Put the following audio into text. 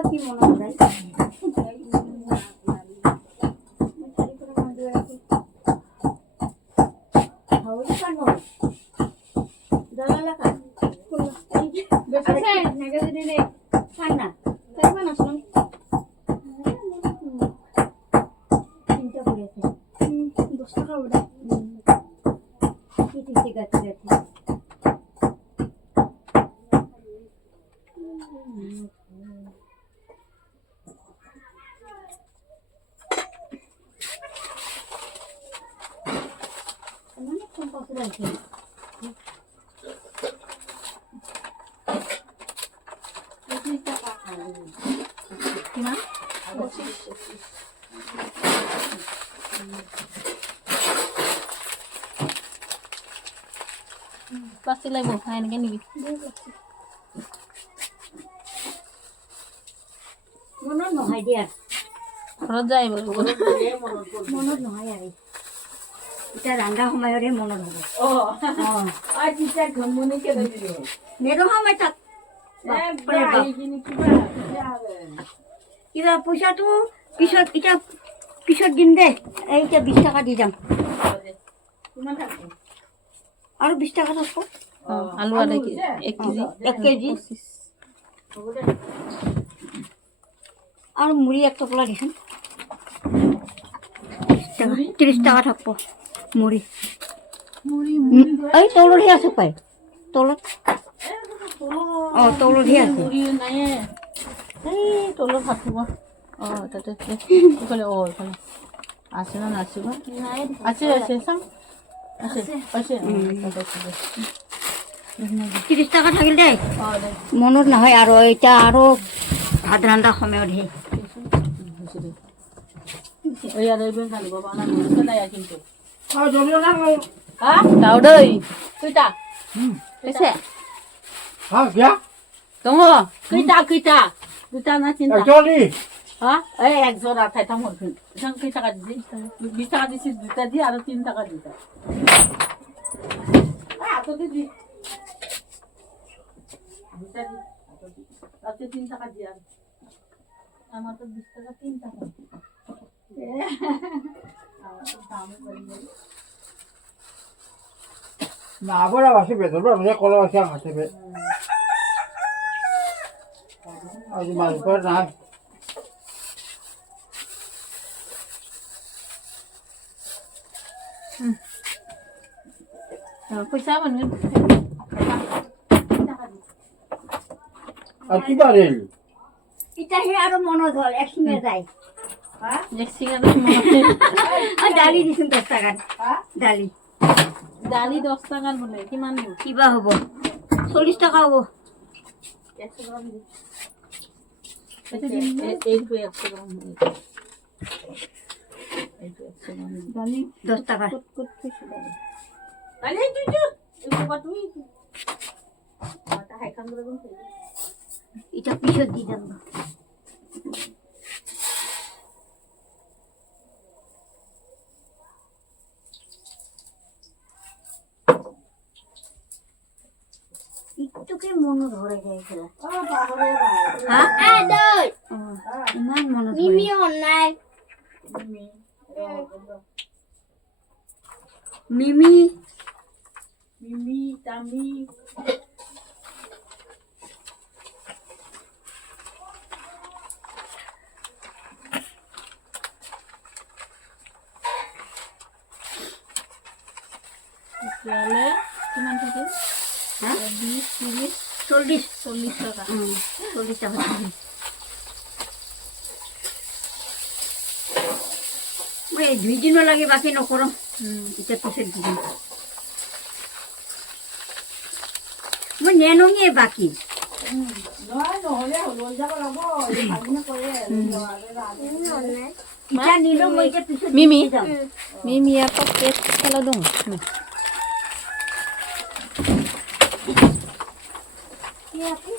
বা কি মনত যায় plastic লাগিব খাই এনেকে নিবি মনত নহয় দিয়া ঘৰত যাই মনত নহয় আৰু এটা ৰান্ধা সময়ৰে মনত হ'ব নেৰহা তাক কিবা পইচাটো পিছত এতিয়া পিছত দিম দে এইটা 20 টাকা দি যাম আৰু 20 টাকা থাকব আলু আধা কেজি 1 কেজি 1 কেজি আৰু মুড়ি এক টকলা দিছোন 30 টাকা থাকব মুড়ি এই তলতহে আছে পাই তলত তলতহে আছে মুড়ি নাই এই তলত থাকিব তাতে ইফালে ইফালে আছে না নাচিব আছে আছে চাম আছে আছে 30 টাকা থাকিল দে মনত নহয় আৰু এটা আৰু ভাত ৰান্ধা সময়তহে এই আর এই বেঙ্গালি বাবা না মুখে নাই কিন্তু দাও দই কইটা এসে क्या তঙ্গ কইটা দুটা না চিন্তা एक्चुअली এই এক জোড়া থাইতাম হরফিন সঙ্গ কই টাকা দিছি 20 টাকা দিছি দুটা দি আর 3 টাকা দিতা আতো দি দুটা দি আতো 3 টাকা দি আর আমার তো 20 টাকা 3 টাকা ना बड़ा वासे बेदर बड़ा मुझे कॉल वासे आते बे आज माल पर ना পয়সা বানু আর কি বারে এটা হে আৰু মনত হল একসঙ্গে যায় দেখছিগান ডালি দিছোন 10 টাকার ডালি ডালি 10 টাকার বলে কিমান কিবা হব 40 টাকা হব 100 গ্রাম দি এই 100 গ্রাম ডালি 10 টাকা ডালি তুই এই কত তুই মাথা হাই কাম করে বলতে এটা পিছত দি যাম একটুকে মনে ধরে যায় খেলা ইমান মনে মিমি অনলাইন মিমি মিমি তামি তাহলে কিমান থাকে হ্যাঁ 20 30 40 টাকা 40 টাকা মই 2 দিন লাগে বাকি নকৰো এটা পিছত দিম মই নেনঙে বাকি নহয় নহলে হল যাব লাগব ভাগিনে কৰে ইটা নিলো মই এটা পিছত মিমি যাম মিমি আপা পেট খেলা দং কি আপনি